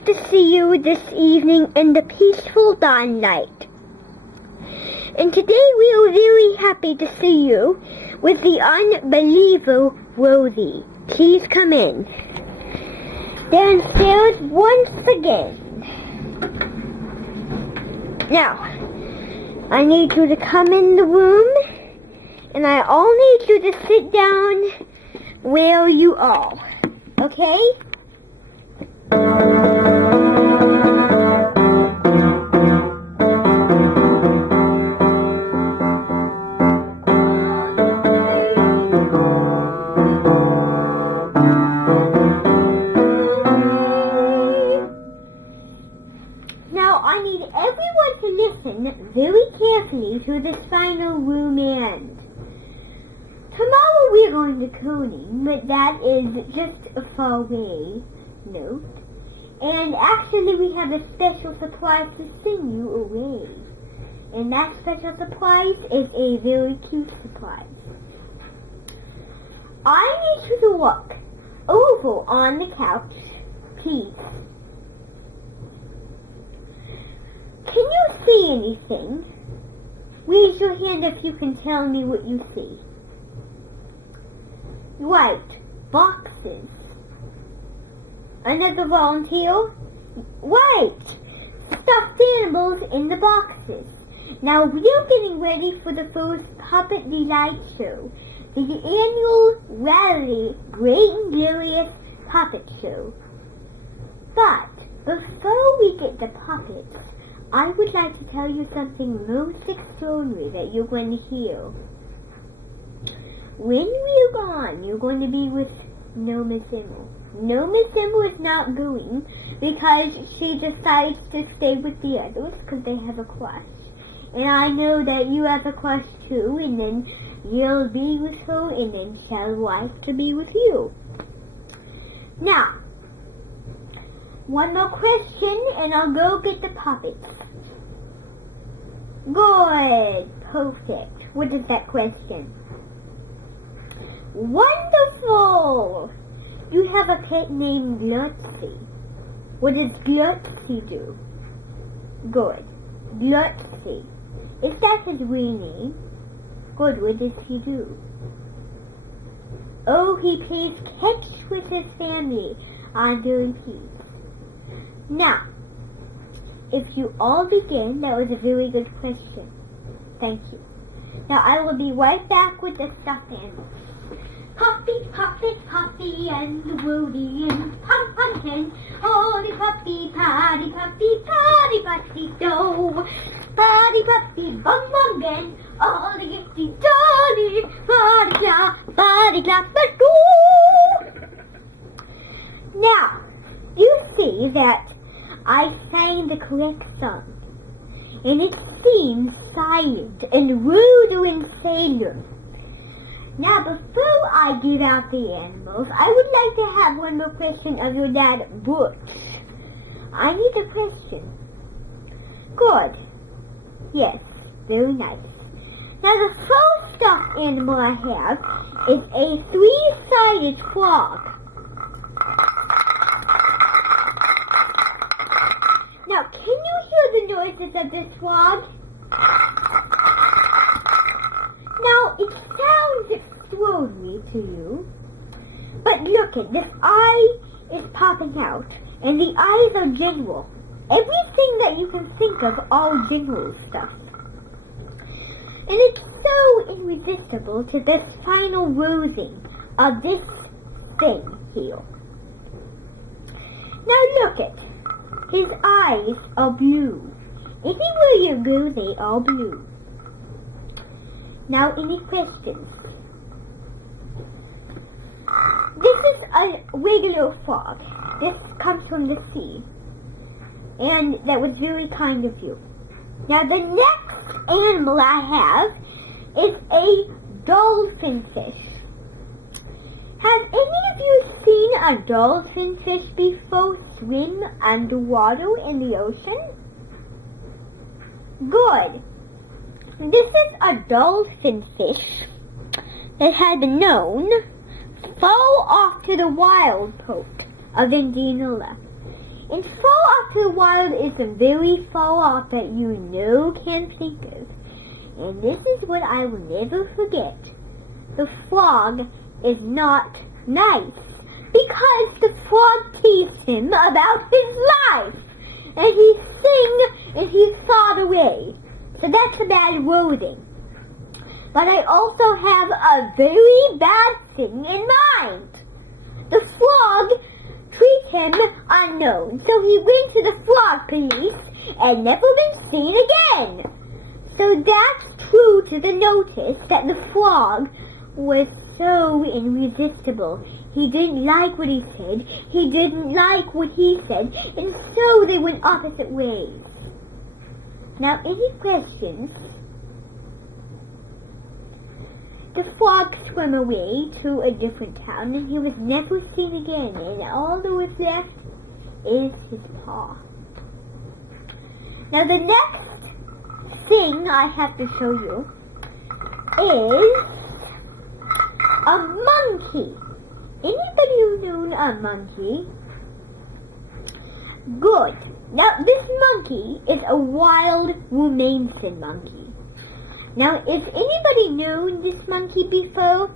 nice to see you this evening in the peaceful dawnlight. And today we are very happy to see you with the unbelievable Rosie. Please come in. Downstairs once again. Now, I need you to come in the room, and I all need you to sit down where you are. Okay? Now, I need everyone to listen very carefully to this final room end. Tomorrow we're going to Coney, but that is just far away. No. And actually we have a special surprise to send you away. And that special surprise is a very cute surprise. I need you to look over on the couch, please. Can you see anything? Raise your hand if you can tell me what you see. Right, boxes. Another volunteer? Right, stuffed animals in the boxes. Now we're getting ready for the first Puppet Delight Show, the annual rally Great and Glorious Puppet Show. But before we get the puppets, I would like to tell you something most extraordinary that you're going to hear. When we're gone, you're going to be with Noma Zimmer. Noma Zimmer is not going because she decides to stay with the others because they have a crush. And I know that you have a crush too, and then you'll be with her, and then she'll like to be with you. Now, one more question, and I'll go get the puppets. Good. Perfect. What is that question? Wonderful! You have a pet named Glutzy. What does Glutzy do? Good. Glutzy. If that's his real name, good, what does he do? Oh, he plays catch with his family on the repeat. Now, if you all begin, that was a very good question. Thank you. Now, I will be right back with the stuffed animals. Puppy, puppy, puppy, and the Woody and Pumpkin. Oh, the puppy, patty, do. Patty, puppy, bum, bum, then. Oh, the gifty dolly, patty, clap, do. Now, you see that I sang the correct song, and it seems silent and rude and sailor. Now, before I give out the animals, I would like to have one more question of your dad, Butch. I need a question. Good. Yes, very nice. Now, the first stuffed animal I have is a three-sided frog. Now, can you hear the noises of this frog? Now, it sounds extraordinary to you, but look at this eye is popping out, and the eyes are general. Everything that you can think of, all general stuff. And it's so irresistible to this final rosing of this thing here. Now look at, his eyes are blue. Anywhere you go, they are blue. Now, any questions? This is a regular frog. This comes from the sea. And that was very kind of you. Now, the next animal I have is a dolphin fish. Have any of you seen a dolphin fish before swim underwater in the ocean? Good. This is a dolphin fish that had been known far off to the wild part of Indianola. And far off to the wild is the very far off that you can't think of. And this is what I will never forget. The frog is not nice because the frog teased him about his life. And he sang and he thought away. So that's a bad wording. But I also have a very bad thing in mind. The frog treated him unknown, so he went to the frog police and never been seen again. So that's true to the notice that the frog was so irresistible. He didn't like what he said, he didn't like what he said, and so they went opposite ways. Now, any questions? The frog swam away to a different town, and he was never seen again, and all that was left is his paw. Now, the next thing I have to show you is a monkey. Anybody who's known a monkey? Good. Now, this monkey is a wild Rumanian monkey. Now, has anybody known this monkey before?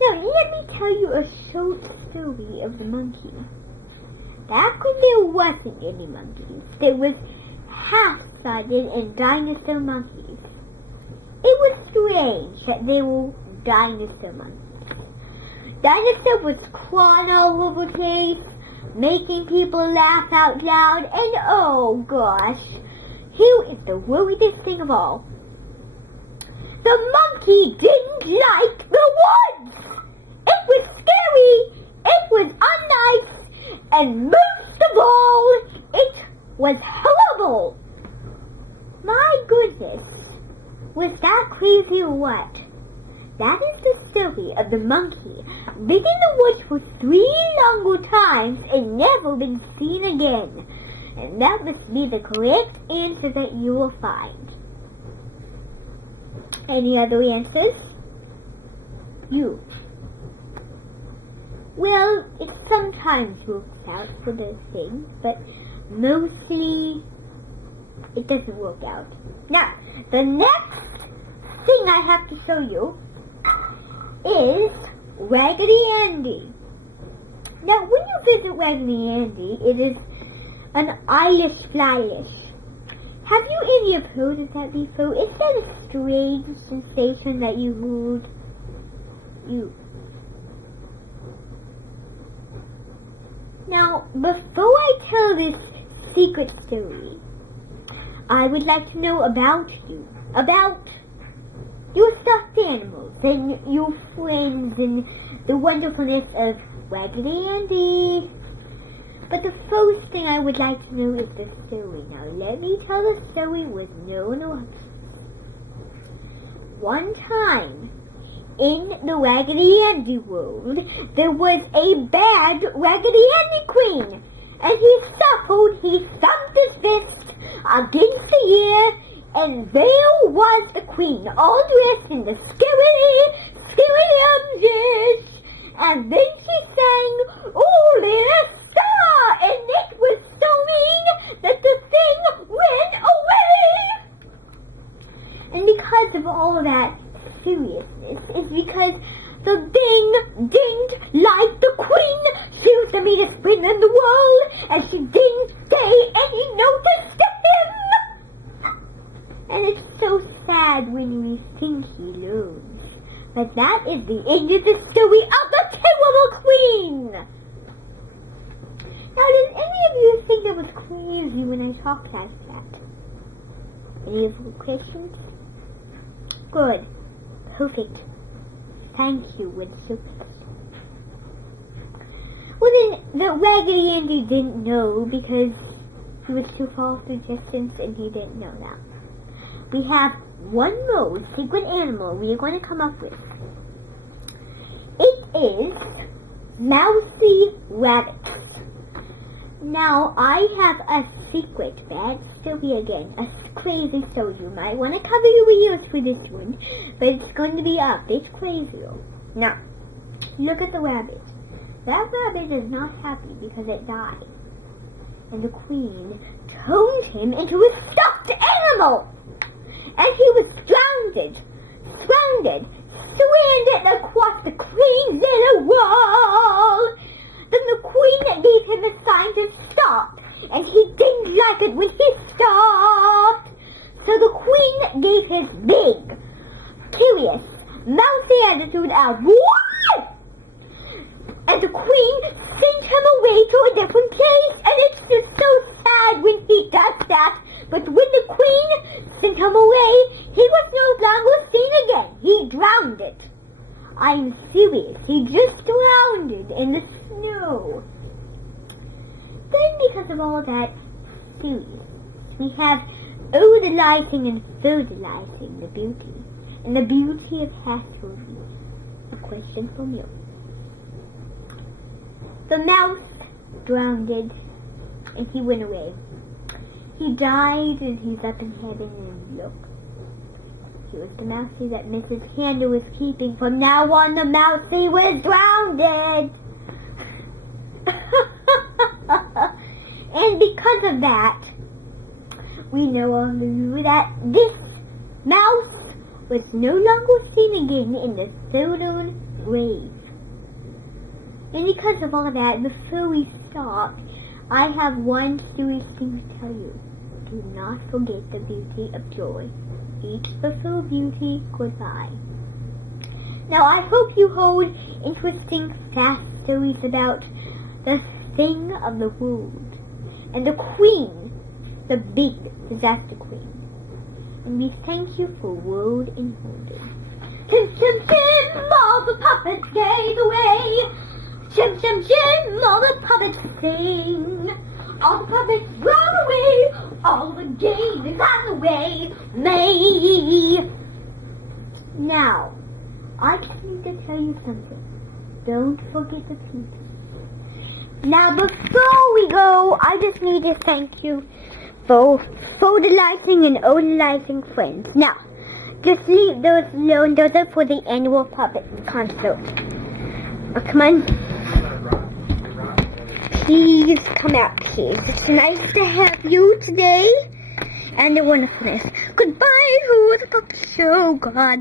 Now, let me tell you a short story of the monkey. Back when there wasn't any monkeys, there was half-sided and dinosaur monkeys. It was strange that they were dinosaur monkeys. Dinosaur was crawling all over the place, making people laugh out loud, and oh gosh, here is the weirdest thing of all. The monkey didn't like the woods. It was scary, it was unnice, and most of all, it was horrible. My goodness, was that crazy or what? That is the story of the monkey living in the woods for 3 longer times and never been seen again. And that must be the correct answer that you will find. Any other answers? You. Well, it sometimes works out for those things, but mostly it doesn't work out. Now, the next thing I have to show you is Raggedy Andy. Now, when you visit Raggedy Andy, it is an Irish flyish. Have you any of heard of that before? Is that a strange sensation that you heard? Now, before I tell this secret story, I would like to know about you. About your stuffed animals and your friends and the wonderfulness of Raggedy Andy. But the first thing I would like to know is the story. Now let me tell the story with no interruptions. One time, in the Raggedy Andy world, there was a bad Raggedy Andy queen. And he thumped his fist against the air, and there was the queen, all dressed in the scary and then she sang, "Oh, little star," and it was so mean that the thing went away. And because of all that seriousness is because the thing didn't like the queen. She was the meanest queen in the world, and she didn't pay any notice to him. And it's so sad when we think he learns. But that is the end of the story of the terrible queen. Now, does any of you think that was crazy when I talked like that? Any other questions? Good. Perfect. Thank you, Woodsuckers. Well then, the Raggedy Andy didn't know because he was too far off the distance and he didn't know that. We have one more secret animal we are going to come up with. It is mousy rabbits. Now, I have a secret bad story again, a crazy story. You might want to cover your ears for this one, but it's going to be a bit crazier. Now, look at the rabbit. That rabbit is not happy because it died. and the queen turned him into a stuffed animal. And he was stranded, stranded across the queen's little wall. Then the queen gave him a sign to stop, and he didn't like it when he stopped. So the queen gave his big, curious, mousy attitude a what? And the queen sent him away to a different place, and it's just so sad when he does that. But when the queen sent him away, he was no longer seen again. He drowned it. I'm serious. He just drowned it in the snow. Then because of all that serious, we have odalizing and fertilizing the beauty. And the beauty of Hasselby. A question from you. The mouse drowned and he went away. He died and he's up in heaven and look. He was the mousey that Mrs. Candy was keeping. From now on the mousey was drowned. And because of that, we know that this mouse was no longer seen again in the southern grave. And because of all that, before we stop, I have one serious thing to tell you. Do not forget the beauty of joy. Each the full beauty, goodbye. Now I hope you hold interesting, fast stories about the thing of the world. And the queen, the big disaster queen. And we thank you for word and holding. Tim, Tim, Tim, all the puppets gave away. Shim, shim, shim, all the puppets sing. All the puppets run away. All the games got away. May. Now, I just need to tell you something. Don't forget the people. Now, before we go, I just need to thank you for fertilizing and odalizing friends. Now, just leave those alone. Those are for the annual puppet concert. Oh, come on. Please come out, please. It's nice to have you today and the wonderfulness. Goodbye to the puppet show. Goodbye.